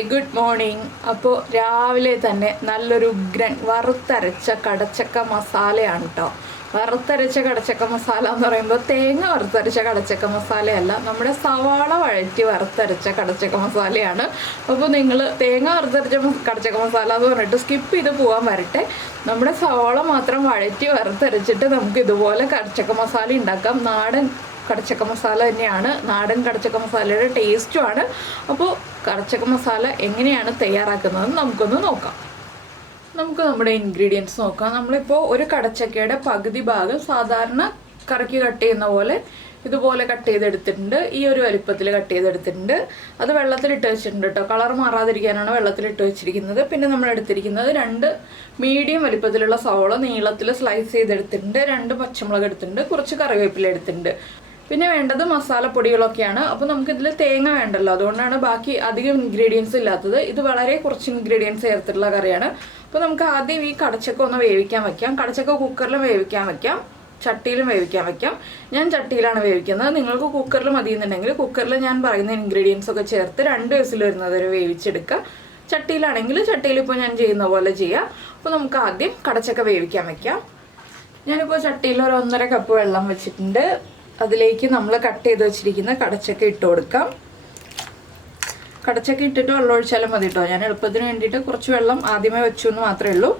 Hi good morning. അപ്പോൾ രാവിലെ തന്നെ നല്ലൊരു ഉഗ്രൻ വറുത്തരച്ച കടച്ചക്ക മസാലയാണ് കേട്ടോ. വറുത്തരച്ച കടച്ചക്ക മസാല എന്ന് പറയുമ്പോൾ തേങ്ങ വറുത്തരച്ച കടച്ചക്ക മസാലയല്ല, നമ്മുടെ സവാള വഴറ്റി വറുത്തരച്ച കടച്ചക്ക മസാലയാണ്. അപ്പോൾ നിങ്ങൾ തേങ്ങ വറുത്തരച്ച കടച്ചക്ക മസാല എന്ന് പറഞ്ഞിട്ട് സ്കിപ്പ് ചെയ്ത് പോകാൻ വരട്ടെ. നമ്മുടെ സവാള മാത്രം വഴറ്റി വറുത്തരച്ചിട്ട് നമുക്ക് ഇതുപോലെ കടച്ചക്ക മസാല ഉണ്ടാക്കാം. നാടൻ കടച്ചക്ക മസാല തന്നെയാണ്, നാടൻ കടച്ചക്ക മസാലയുടെ ടേസ്റ്റുമാണ്. അപ്പോൾ കടച്ചക്ക മസാല എങ്ങനെയാണ് തയ്യാറാക്കുന്നതെന്ന് നമുക്കൊന്ന് നോക്കാം. നമുക്ക് നമ്മുടെ ഇൻഗ്രീഡിയൻസ് നോക്കാം. നമ്മളിപ്പോൾ ഒരു കടച്ചക്കയുടെ പകുതി ഭാഗം സാധാരണ കറിക്ക് കട്ട് ചെയ്യുന്ന പോലെ ഇതുപോലെ കട്ട് ചെയ്തെടുത്തിട്ടുണ്ട്. ഈ ഒരു വലിപ്പത്തിൽ കട്ട് ചെയ്തെടുത്തിട്ടുണ്ട്. അത് വെള്ളത്തിലിട്ട് വെച്ചിട്ടുണ്ട് കേട്ടോ, കളർ മാറാതിരിക്കാനാണ് വെള്ളത്തിലിട്ട് വെച്ചിരിക്കുന്നത്. പിന്നെ നമ്മൾ എടുത്തിരിക്കുന്നത് 2 മീഡിയം വലിപ്പത്തിലുള്ള സവോള നീളത്തിൽ സ്ലൈസ് ചെയ്തെടുത്തിട്ടുണ്ട്. 2 പച്ചമുളക് എടുത്തിട്ടുണ്ട്. കുറച്ച് കറിവേപ്പില എടുത്തിട്ടുണ്ട്. പിന്നെ വേണ്ടത് മസാലപ്പൊടികളൊക്കെയാണ്. അപ്പോൾ നമുക്കിതിൽ തേങ്ങ വേണ്ടല്ലോ, അതുകൊണ്ടാണ് ബാക്കി അധികം ഇൻഗ്രീഡിയൻസ് ഇല്ലാത്തത്. ഇത് വളരെ കുറച്ച് ഇൻഗ്രീഡിയൻസ് ചേർത്തിട്ടുള്ള കറിയാണ്. അപ്പോൾ നമുക്ക് ആദ്യം ഈ കടച്ചക്ക ഒന്ന് വേവിക്കാൻ വെക്കാം. കടച്ചക്ക കുക്കറിലും വേവിക്കാൻ വെക്കാം, ചട്ടിയിലും വേവിക്കാൻ വെക്കാം. ഞാൻ ചട്ടിയിലാണ് വേവിക്കുന്നത്. നിങ്ങൾക്ക് കുക്കറിൽ മതിയെന്നുണ്ടെങ്കിൽ കുക്കറിൽ ഞാൻ പറയുന്ന ഇൻഗ്രീഡിയൻസ് ഒക്കെ ചേർത്ത് 2 വിസിൽ വരുന്നത് വരെ വേവിച്ചെടുക്കുക. ചട്ടിയിലാണെങ്കിൽ ചട്ടിയിൽ ഇപ്പോൾ ഞാൻ ചെയ്യുന്ന പോലെ ചെയ്യാം. അപ്പോൾ നമുക്ക് ആദ്യം കടച്ചക്ക വേവിക്കാൻ വെക്കാം. ഞാനിപ്പോൾ ചട്ടിയിൽ ഒരു 1.5 കപ്പ് വെള്ളം വെച്ചിട്ടുണ്ട്. അതിലേക്ക് നമ്മൾ കട്ട് ചെയ്ത് വെച്ചിരിക്കുന്ന കടച്ചക്ക ഇട്ട് കൊടുക്കാം. കടച്ചക്ക ഇട്ടിട്ട് വെള്ളം ഒഴിച്ചാലും മതി കേട്ടോ. ഞാൻ എളുപ്പത്തിന് വേണ്ടിയിട്ട് കുറച്ച് വെള്ളം ആദ്യമേ വെച്ചു എന്ന് മാത്രമേ ഉള്ളൂ.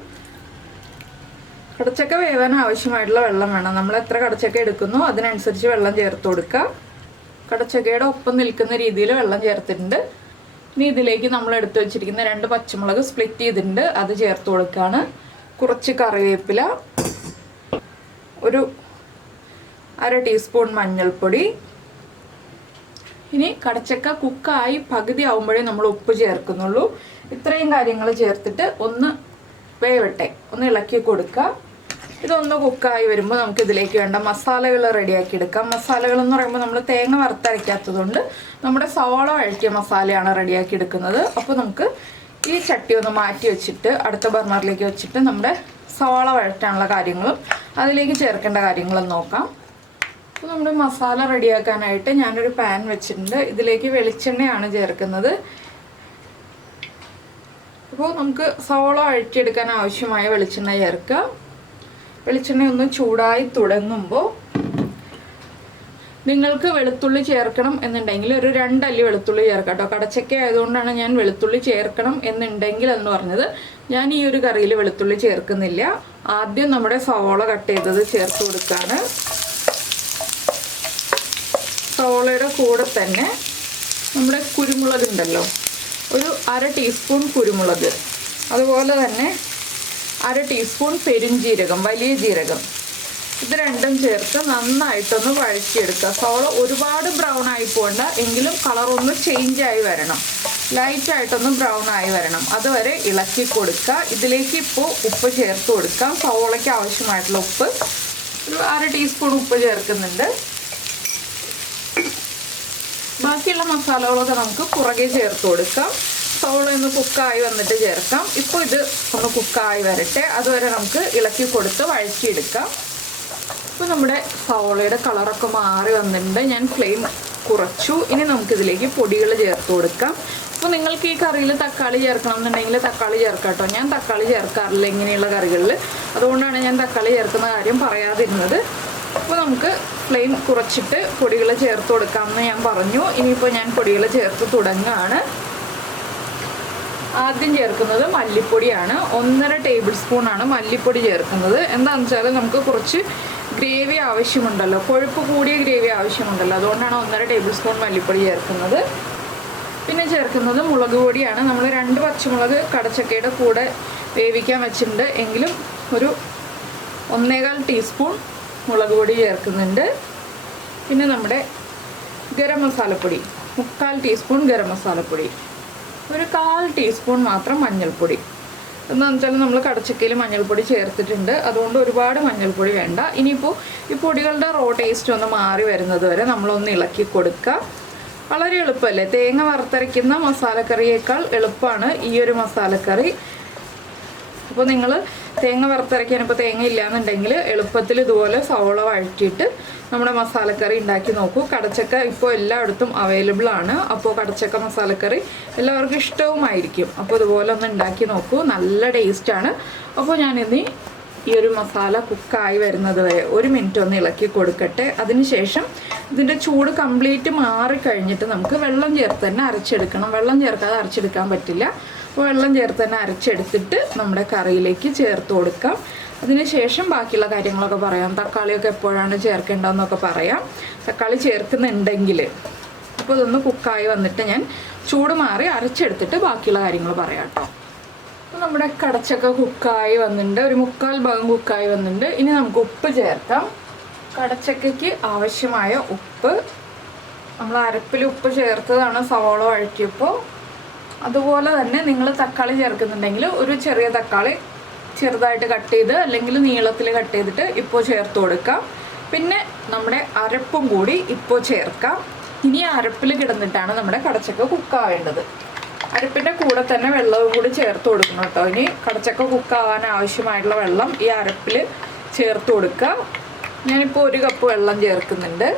കടച്ചക്ക വേവാൻ ആവശ്യമായിട്ടുള്ള വെള്ളം വേണം. നമ്മൾ എത്ര കടച്ചക്ക എടുക്കുന്നോ അതിനനുസരിച്ച് വെള്ളം ചേർത്ത് കൊടുക്കുക. കടച്ചക്കയുടെ ഒപ്പം നിൽക്കുന്ന രീതിയിൽ വെള്ളം ചേർത്തിട്ടുണ്ട്. ഇനി ഇതിലേക്ക് നമ്മൾ എടുത്ത് വെച്ചിരിക്കുന്ന 2 പച്ചമുളക് സ്പ്ലിറ്റ് ചെയ്തിട്ടുണ്ട്, അത് ചേർത്ത് കൊടുക്കുകയാണ്. കുറച്ച് കറിവേപ്പില, ഒരു 1/2 ടീസ്പൂൺ മഞ്ഞൾപ്പൊടി. ഇനി കടച്ചക്ക കുക്കായി പകുതി ആവുമ്പോഴേ നമ്മൾ ഉപ്പ് ചേർക്കുന്നുള്ളൂ. ഇത്രയും കാര്യങ്ങൾ ചേർത്തിട്ട് ഒന്ന് വേവട്ടെ, ഒന്ന് ഇളക്കി കൊടുക്കുക. ഇതൊന്ന് കുക്കായി വരുമ്പോൾ നമുക്ക് ഇതിലേക്ക് വേണ്ട മസാലകൾ റെഡിയാക്കി എടുക്കാം. മസാലകൾ എന്ന് പറയുമ്പോൾ നമ്മൾ തേങ്ങ വറുത്തരയ്ക്കാത്തതുകൊണ്ട് നമ്മുടെ സവാള വഴറ്റിയ മസാലയാണ് റെഡിയാക്കി എടുക്കുന്നത്. അപ്പോൾ നമുക്ക് ഈ ചട്ടി ഒന്ന് മാറ്റി വെച്ചിട്ട് അടുത്ത ബർണറിലേക്ക് വെച്ചിട്ട് നമ്മുടെ സവാള വഴറ്റാനുള്ള കാര്യങ്ങളും അതിലേക്ക് ചേർക്കേണ്ട കാര്യങ്ങളും നോക്കാം. അപ്പോൾ നമ്മുടെ മസാല റെഡിയാക്കാനായിട്ട് ഞാനൊരു പാൻ വെച്ചിട്ടുണ്ട്. ഇതിലേക്ക് വെളിച്ചെണ്ണയാണ് ചേർക്കുന്നത്. അപ്പോൾ നമുക്ക് സവോള വഴറ്റിയെടുക്കാൻ ആവശ്യമായ വെളിച്ചെണ്ണ ചേർക്കുക. വെളിച്ചെണ്ണ ഒന്ന് ചൂടായി തുടങ്ങുമ്പോൾ നിങ്ങൾക്ക് വെളുത്തുള്ളി ചേർക്കണം എന്നുണ്ടെങ്കിൽ ഒരു 2 അല്ലി വെളുത്തുള്ളി ചേർക്കാം കേട്ടോ. കടച്ചക്ക ആയതുകൊണ്ടാണ് ഞാൻ വെളുത്തുള്ളി ചേർക്കണം എന്നുണ്ടെങ്കിൽ എന്ന് പറഞ്ഞത്. ഞാൻ ഈ ഒരു കറിയിൽ വെളുത്തുള്ളി ചേർക്കുന്നില്ല. ആദ്യം നമ്മുടെ സവോള കട്ട് ചെയ്തത് ചേർത്ത് കൊടുക്കുകയാണ്. സവോളയുടെ കൂടെ തന്നെ നമ്മുടെ കുരുമുളക് ഉണ്ടല്ലോ, ഒരു 1/2 ടീസ്പൂൺ കുരുമുളക്, അതുപോലെ തന്നെ 1/2 ടീസ്പൂൺ പെരുംജീരകം, വലിയ ജീരകം, ഇത് രണ്ടും ചേർത്ത് നന്നായിട്ടൊന്ന് വഴറ്റിയെടുക്കുക. സവോള ഒരുപാട് ബ്രൗൺ ആയി പോകണ്ട, എങ്കിലും കളർ ഒന്ന് ചേഞ്ച് ആയി വരണം, ലൈറ്റായിട്ടൊന്ന് ബ്രൗൺ ആയി വരണം. അതുവരെ ഇളക്കി കൊടുക്കുക. ഇതിലേക്ക് ഇപ്പോൾ ഉപ്പ് ചേർത്ത് കൊടുക്കാം. സവോളയ്ക്ക് ആവശ്യമായിട്ടുള്ള ഉപ്പ് ഒരു 1/2 ടീസ്പൂൺ ഉപ്പ് ചേർക്കുന്നുണ്ട്. ബാക്കിയുള്ള മസാലകളൊക്കെ നമുക്ക് പുറകെ ചേർത്ത് കൊടുക്കാം. സവോള ഒന്ന് കുക്കായി വന്നിട്ട് ചേർക്കാം. ഇപ്പോൾ ഇത് ഒന്ന് കുക്കായി വരട്ടെ, അതുവരെ നമുക്ക് ഇളക്കി കൊടുത്ത് വഴറ്റിയെടുക്കാം. ഇപ്പോൾ നമ്മുടെ സവോളയുടെ കളറൊക്കെ മാറി വന്നിട്ടുണ്ട്. ഞാൻ ഫ്ലെയിം കുറച്ചു. ഇനി നമുക്കിതിലേക്ക് പൊടികൾ ചേർത്ത് കൊടുക്കാം. അപ്പോൾ നിങ്ങൾക്ക് ഈ കറിയിൽ തക്കാളി ചേർക്കണം എന്നുണ്ടെങ്കിൽ തക്കാളി ചേർക്കാം കേട്ടോ. ഞാൻ തക്കാളി ചേർക്കാറില്ല ഇങ്ങനെയുള്ള കറികളിൽ, അതുകൊണ്ടാണ് ഞാൻ തക്കാളി ചേർക്കുന്ന കാര്യം പറയാതിരുന്നത്. അപ്പോൾ നമുക്ക് ഫ്ലെയിം കുറച്ചിട്ട് പൊടികൾ ചേർത്ത് കൊടുക്കാമെന്ന് ഞാൻ പറഞ്ഞു. ഇനിയിപ്പോൾ ഞാൻ പൊടികൾ ചേർത്ത് തുടങ്ങുകയാണ്. ആദ്യം ചേർക്കുന്നത് മല്ലിപ്പൊടിയാണ്. 1.5 ടേബിൾ സ്പൂണാണ് മല്ലിപ്പൊടി ചേർക്കുന്നത്. എന്താണെന്ന് വെച്ചാൽ നമുക്ക് കുറച്ച് ഗ്രേവി ആവശ്യമുണ്ടല്ലോ, കൊഴുപ്പ് കൂടിയ ഗ്രേവി ആവശ്യമുണ്ടല്ലോ, അതുകൊണ്ടാണ് 1.5 ടേബിൾ സ്പൂൺ മല്ലിപ്പൊടി ചേർക്കുന്നത്. പിന്നെ ചേർക്കുന്നത് മുളക് പൊടിയാണ്. നമ്മൾ 2 പച്ചമുളക് കടച്ചക്കയുടെ കൂടെ വേവിക്കാൻ വെച്ചിട്ടുണ്ട്, എങ്കിലും ഒരു 1.25 ടീസ്പൂൺ മുളക് പൊടി ചേർക്കുന്നുണ്ട്. പിന്നെ നമ്മുടെ ഗരം മസാലപ്പൊടി 3/4 ടീസ്പൂൺ ഗരം മസാലപ്പൊടി, ഒരു 1/4 ടീസ്പൂൺ മാത്രം മഞ്ഞൾപ്പൊടി. എന്താണെന്ന് വെച്ചാൽ നമ്മൾ കടച്ചക്കയിൽ മഞ്ഞൾപ്പൊടി ചേർത്തിട്ടുണ്ട്, അതുകൊണ്ട് ഒരുപാട് മഞ്ഞൾപ്പൊടി വേണ്ട. ഇനിയിപ്പോൾ ഈ പൊടികളുടെ റോ ടേസ്റ്റ് ഒന്ന് മാറി വരുന്നത് വരെ നമ്മളൊന്ന് ഇളക്കി കൊടുക്കുക. വളരെ എളുപ്പമല്ലേ, തേങ്ങ വറുത്തരയ്ക്കുന്ന മസാലക്കറിയേക്കാൾ എളുപ്പമാണ് ഈ ഒരു മസാലക്കറി. അപ്പോൾ നിങ്ങൾ തേങ്ങ വറുത്തരയ്ക്കാൻ ഇപ്പോൾ തേങ്ങ ഇല്ലയെന്നുണ്ടെങ്കിൽ എളുപ്പത്തിൽ ഇതുപോലെ സവോള വഴറ്റിയിട്ട് നമ്മുടെ മസാലക്കറി ഉണ്ടാക്കി നോക്കൂ. കടച്ചക്ക ഇപ്പോൾ എല്ലായിടത്തും അവൈലബിൾ ആണ്. അപ്പോൾ കടച്ചക്ക മസാലക്കറി എല്ലാവർക്കും ഇഷ്ടവുമായിരിക്കും. അപ്പോൾ ഇതുപോലെ ഒന്ന് ഉണ്ടാക്കി നോക്കൂ, നല്ല ടേസ്റ്റാണ്. അപ്പോൾ ഞാനിന്ന് ഈ ഒരു മസാല കുക്കായി വരുന്നത് വരെ 1 മിനിറ്റ് ഒന്ന് ഇളക്കി കൊടുക്കട്ടെ. അതിനുശേഷം ഇതിൻ്റെ ചൂട് കംപ്ലീറ്റ് മാറിക്കഴിഞ്ഞിട്ട് നമുക്ക് വെള്ളം ചേർത്ത് തന്നെ അരച്ചെടുക്കണം. വെള്ളം ചേർക്കാതെ അരച്ചെടുക്കാൻ പറ്റില്ല. അപ്പോൾ വെള്ളം ചേർത്ത് തന്നെ അരച്ചെടുത്തിട്ട് നമ്മുടെ കറിയിലേക്ക് ചേർത്ത് കൊടുക്കാം. അതിനുശേഷം ബാക്കിയുള്ള കാര്യങ്ങളൊക്കെ പറയാം. തക്കാളിയൊക്കെ എപ്പോഴാണ് ചേർക്കേണ്ടതെന്നൊക്കെ പറയാം, തക്കാളി ചേർക്കുന്നുണ്ടെങ്കിൽ. അപ്പോൾ ഇതൊന്ന് കുക്കായി വന്നിട്ട് ഞാൻ ചൂട് മാറി അരച്ചെടുത്തിട്ട് ബാക്കിയുള്ള കാര്യങ്ങൾ പറയാം കേട്ടോ. അപ്പോൾ നമ്മുടെ കടച്ചക്ക കുക്കായി വന്നിട്ടുണ്ട്, ഒരു 1/4 ഭാഗം കുക്കായി വന്നിട്ടുണ്ട്. ഇനി നമുക്ക് ഉപ്പ് ചേർക്കാം. കടച്ചക്കയ്ക്ക് ആവശ്യമായ ഉപ്പ് നമ്മൾ അരപ്പിൽ ഉപ്പ് ചേർത്തതാണ് സവോള വഴറ്റിയപ്പോൾ. അതുപോലെ തന്നെ നിങ്ങൾ തക്കാളി ചേർക്കുന്നുണ്ടെങ്കിൽ ഒരു ചെറിയ തക്കാളി ചെറുതായിട്ട് കട്ട് ചെയ്ത് അല്ലെങ്കിൽ നീളത്തിൽ കട്ട് ചെയ്തിട്ട് ഇപ്പോൾ ചേർത്ത് കൊടുക്കാം. പിന്നെ നമ്മുടെ അരപ്പും കൂടി ഇപ്പോൾ ചേർക്കാം. ഇനി അരപ്പിൽ കിടന്നിട്ടാണ് നമ്മുടെ കടച്ചക്ക കുക്കാവേണ്ടത്. അരപ്പിൻ്റെ കൂടെ തന്നെ വെള്ളവും കൂടി ചേർത്ത് കൊടുക്കണം കേട്ടോ. ഇനി കടച്ചക്ക കുക്കാവാൻ ആവശ്യമായിട്ടുള്ള വെള്ളം ഈ അരപ്പിൽ ചേർത്ത് കൊടുക്കുക. ഞാനിപ്പോൾ 1 കപ്പ് വെള്ളം ചേർക്കുന്നുണ്ട്.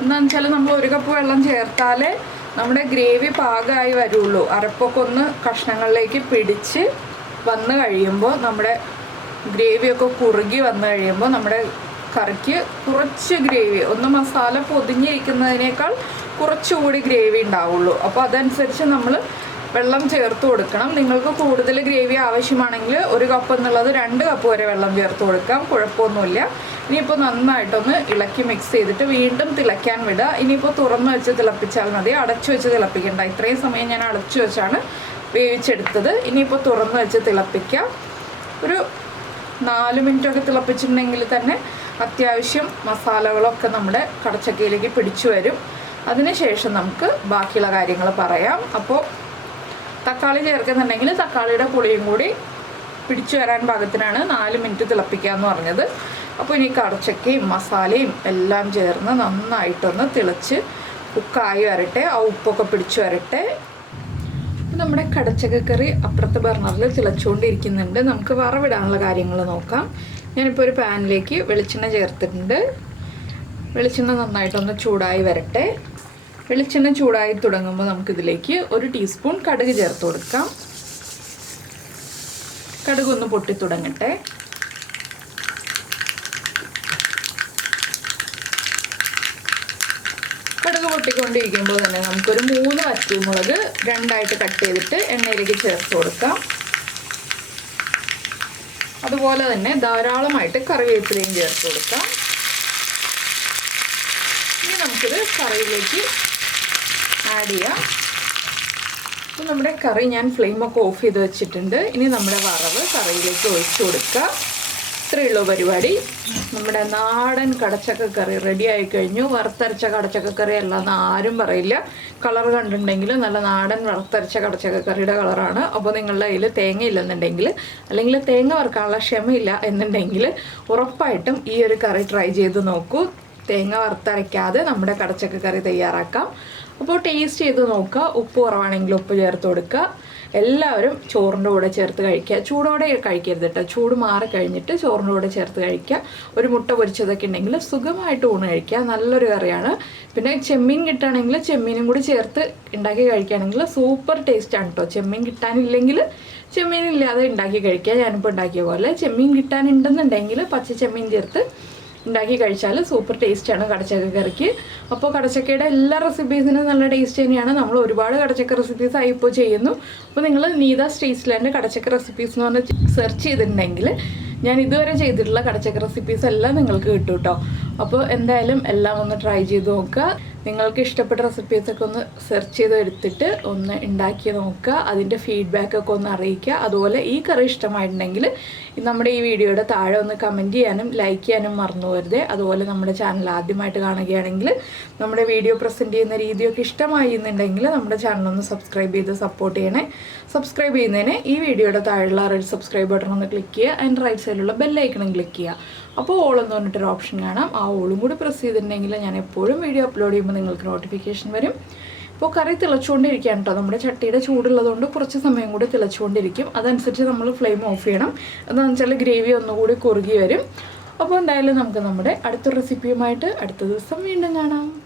എന്താണെന്ന് വെച്ചാൽ നമ്മൾ 1 കപ്പ് വെള്ളം ചേർത്താലേ നമ്മുടെ ഗ്രേവി പാകമായി വരുള്ളൂ. അരപ്പൊക്കെ ഒന്ന് കഷ്ണങ്ങളിലേക്ക് പിടിച്ച് വന്നു കഴിയുമ്പോൾ നമ്മുടെ ഗ്രേവിയൊക്കെ കുറുകി വന്നു കഴിയുമ്പോൾ നമ്മുടെ കറിക്ക് കുറച്ച് ഗ്രേവി, ഒന്ന് മസാല പൊതിഞ്ഞിരിക്കുന്നതിനേക്കാൾ കുറച്ചുകൂടി ഗ്രേവി ഉണ്ടാവുള്ളൂ. അപ്പോൾ അതനുസരിച്ച് നമ്മൾ വെള്ളം ചേർത്ത് കൊടുക്കണം. നിങ്ങൾക്ക് കൂടുതൽ ഗ്രേവി ആവശ്യമാണെങ്കിൽ 1 കപ്പ് എന്നുള്ളത് 2 കപ്പ് വരെ വെള്ളം ചേർത്ത് കൊടുക്കാം, കുഴപ്പമൊന്നുമില്ല. ഇനിയിപ്പോൾ നന്നായിട്ടൊന്ന് ഇളക്കി മിക്സ് ചെയ്തിട്ട് വീണ്ടും തിളയ്ക്കാൻ വിടുക. ഇനിയിപ്പോൾ തുറന്ന് വെച്ച് തിളപ്പിച്ചാൽ മതി, അടച്ചു വെച്ച് തിളപ്പിക്കേണ്ട. ഇത്രയും സമയം ഞാൻ അടച്ചു വെച്ചാണ് വേവിച്ചെടുത്തത്. ഇനിയിപ്പോൾ തുറന്ന് വെച്ച് തിളപ്പിക്കാം. ഒരു 4 മിനിറ്റൊക്കെ തിളപ്പിച്ചിട്ടുണ്ടെങ്കിൽ തന്നെ അത്യാവശ്യം മസാലകളൊക്കെ നമ്മുടെ കടച്ചക്കയിലേക്ക് പിടിച്ചു വരും. അതിനുശേഷം നമുക്ക് ബാക്കിയുള്ള കാര്യങ്ങൾ പറയാം. അപ്പോൾ തക്കാളി ചേർക്കുന്നുണ്ടെങ്കിൽ തക്കാളിയുടെ പുളിയും കൂടി പിടിച്ചു വരാൻ പാകത്തിനാണ് 4 മിനിറ്റ് തിളപ്പിക്കാമെന്ന് പറഞ്ഞത്. അപ്പോൾ ഇനി കടച്ചക്കയും മസാലയും എല്ലാം ചേർന്ന് നന്നായിട്ടൊന്ന് തിളച്ച് കുക്കായി വരട്ടെ, ആ ഉപ്പൊക്കെ പിടിച്ചു വരട്ടെ. നമ്മുടെ കടച്ചക്ക കറി അപ്പുറത്തെ ബർണറിൽ തിളച്ചുകൊണ്ടിരിക്കുന്നുണ്ട്. നമുക്ക് വറവിടാനുള്ള കാര്യങ്ങൾ നോക്കാം. ഞാനിപ്പോൾ ഒരു പാനിലേക്ക് വെളിച്ചെണ്ണ ചേർത്തിട്ടുണ്ട്. വെളിച്ചെണ്ണ നന്നായിട്ടൊന്ന് ചൂടായി വരട്ടെ. വെളിച്ചെണ്ണ ചൂടായി തുടങ്ങുമ്പോൾ നമുക്കിതിലേക്ക് 1 ടീസ്പൂൺ കടുക് ചേർത്ത് കൊടുക്കാം. കടുകൊന്ന് പൊട്ടി തുടങ്ങട്ടെ. കടുക് പൊട്ടിക്കൊണ്ടിരിക്കുമ്പോൾ തന്നെ നമുക്കൊരു 3 വറ്റൽമുളക് 2ആയിട്ട് കട്ട് ചെയ്തിട്ട് എണ്ണയിലേക്ക് ചേർത്ത് കൊടുക്കാം. അതുപോലെ തന്നെ ധാരാളമായിട്ട് കറിവേപ്പിലയും ചേർത്ത് കൊടുക്കാം. ഇനി നമുക്കിത് കറിയിലേക്ക് ആഡ് ചെയ്യാം. അപ്പോൾ നമ്മുടെ കറി ഞാൻ ഫ്ലെയിമൊക്കെ ഓഫ് ചെയ്ത് വെച്ചിട്ടുണ്ട്. ഇനി നമ്മുടെ വറവ് കറിയിലേക്ക് ഒഴിച്ചു കൊടുക്കുക. ഇത്രയേ ഉള്ളൂ പരിപാടി. നമ്മുടെ നാടൻ കടച്ചക്ക കറി റെഡി ആയി കഴിഞ്ഞു. വറുത്തരച്ച കടച്ചക്ക കറി അല്ലാന്ന് ആരും പറയില്ല. കളർ കണ്ടിട്ടുണ്ടെങ്കിൽ നല്ല നാടൻ വറുത്തരച്ച കടച്ചക്ക കറിയുടെ കളറാണ്. അപ്പോൾ നിങ്ങളുടെ കയ്യിൽ തേങ്ങ ഇല്ലെന്നുണ്ടെങ്കിൽ, അല്ലെങ്കിൽ തേങ്ങ വറുക്കാനുള്ള ക്ഷമയില്ല എന്നുണ്ടെങ്കിൽ ഉറപ്പായിട്ടും ഈ ഒരു കറി ട്രൈ ചെയ്ത് നോക്കൂ. തേങ്ങ വറുത്തരയ്ക്കാതെ നമ്മുടെ കടച്ചക്ക കറി തയ്യാറാക്കാം. അപ്പോൾ ടേസ്റ്റ് ചെയ്ത് നോക്കുക. ഉപ്പ് കുറവാണെങ്കിൽ ഉപ്പ് ചേർത്ത് കൊടുക്കുക. എല്ലാവരും ചോറിൻ്റെ കൂടെ ചേർത്ത് കഴിക്കുക. ചൂടോടെ കഴിക്കരുത് കേട്ടോ, ചൂട് മാറി കഴിഞ്ഞിട്ട് ചോറിൻ്റെ കൂടെ ചേർത്ത് കഴിക്കുക. ഒരു മുട്ട പൊരിച്ചതൊക്കെ ഉണ്ടെങ്കിൽ സുഖമായിട്ട് ഊണ് കഴിക്കുക. നല്ലൊരു കറിയാണ്. പിന്നെ ചെമ്മീൻ കിട്ടുകയാണെങ്കിൽ ചെമ്മീനും കൂടി ചേർത്ത് ഉണ്ടാക്കി കഴിക്കുകയാണെങ്കിൽ സൂപ്പർ ടേസ്റ്റാണ് കേട്ടോ. ചെമ്മീൻ കിട്ടാനില്ലെങ്കിൽ ചെമ്മീൻ ഇല്ലാതെ ഉണ്ടാക്കി കഴിക്കുക. ഞാനിപ്പോൾ ഉണ്ടാക്കിയ പോലെ ചെമ്മീൻ കിട്ടാനുണ്ടെന്നുണ്ടെങ്കിൽ പച്ച ചെമ്മീൻ ചേർത്ത് ഉണ്ടാക്കി കഴിച്ചാൽ സൂപ്പർ ടേസ്റ്റാണ് കടച്ചക്ക കറിക്ക്. അപ്പോൾ കടച്ചക്കയുടെ എല്ലാ റെസിപ്പീസിനും നല്ല ടേസ്റ്റ് തന്നെയാണ്. നമ്മൾ ഒരുപാട് കടച്ചക്ക റെസിപ്പീസ് ആയി ഇപ്പോൾ ചെയ്യുന്നു. അപ്പോൾ നിങ്ങൾ നീതാസ് ടേസ്റ്റ്ലാൻഡ് കടച്ചക്ക റെസിപ്പീസ് എന്ന് പറഞ്ഞ് സെർച്ച് ചെയ്തിട്ടുണ്ടെങ്കിൽ ഞാൻ ഇതുവരെ ചെയ്തിട്ടുള്ള കടച്ചക്ക റെസിപ്പീസ് എല്ലാം നിങ്ങൾക്ക് കിട്ടും കേട്ടോ. അപ്പോൾ എന്തായാലും എല്ലാം ഒന്ന് ട്രൈ ചെയ്ത് നോക്കുക. നിങ്ങൾക്ക് ഇഷ്ടപ്പെട്ട റെസിപ്പീസൊക്കെ ഒന്ന് സെർച്ച് ചെയ്ത് എടുത്തിട്ട് ഒന്ന് ഉണ്ടാക്കി നോക്കുക. അതിൻ്റെ ഫീഡ്ബാക്കൊക്കെ ഒന്ന് അറിയിക്കുക. അതുപോലെ ഈ കറി ഇഷ്ടമായിട്ടുണ്ടെങ്കിൽ നമ്മുടെ ഈ വീഡിയോയുടെ താഴെ ഒന്ന് കമൻറ്റ് ചെയ്യാനും ലൈക്ക് ചെയ്യാനും മറന്നു പോകരുത്. അതുപോലെ നമ്മുടെ ചാനൽ ആദ്യമായിട്ട് കാണുകയാണെങ്കിൽ നമ്മുടെ വീഡിയോ പ്രസൻറ്റ് ചെയ്യുന്ന രീതിയൊക്കെ ഇഷ്ടമായി എന്നുണ്ടെങ്കിൽ നമ്മുടെ ചാനലൊന്ന് സബ്സ്ക്രൈബ് ചെയ്ത് സപ്പോർട്ട് ചെയ്യണേ. സബ്സ്ക്രൈബ് ചെയ്യുന്നതിന് ഈ വീഡിയോയുടെ താഴെയുള്ള റെഡ് സബ്സ്ക്രൈബ് ബട്ടൺ ഒന്ന് ക്ലിക്ക് ചെയ്യുക. ആൻഡ് റൈറ്റ് സൈഡിലുള്ള ബെല്ലൈക്കണും ക്ലിക്ക് ചെയ്യുക. അപ്പോൾ ഓൾ എന്ന് പറഞ്ഞിട്ടൊരു ഓപ്ഷൻ കാണാം. ആ ഓളും കൂടി പ്രസ് ചെയ്തിട്ടുണ്ടെങ്കിൽ ഞാൻ എപ്പോഴും വീഡിയോ അപ്ലോഡ് ചെയ്യുമ്പോൾ നിങ്ങൾക്ക് നോട്ടിഫിക്കേഷൻ വരും. അപ്പോൾ കറി തിളച്ചുകൊണ്ടിരിക്കുകയാണ് കേട്ടോ. നമ്മുടെ ചട്ടിയുടെ ചൂടുള്ളതുകൊണ്ട് കുറച്ച് സമയം കൂടി തിളച്ചുകൊണ്ടിരിക്കും. അതനുസരിച്ച് നമ്മൾ ഫ്ലെയിം ഓഫ് ചെയ്യണം. എന്താണെന്ന് വെച്ചാൽ ഗ്രേവി ഒന്നുകൂടി കുറുകി വരും. അപ്പോൾ എന്തായാലും നമുക്ക് നമ്മുടെ അടുത്ത റെസിപ്പിയുമായിട്ട് അടുത്ത ദിവസം വീണ്ടും കാണാം.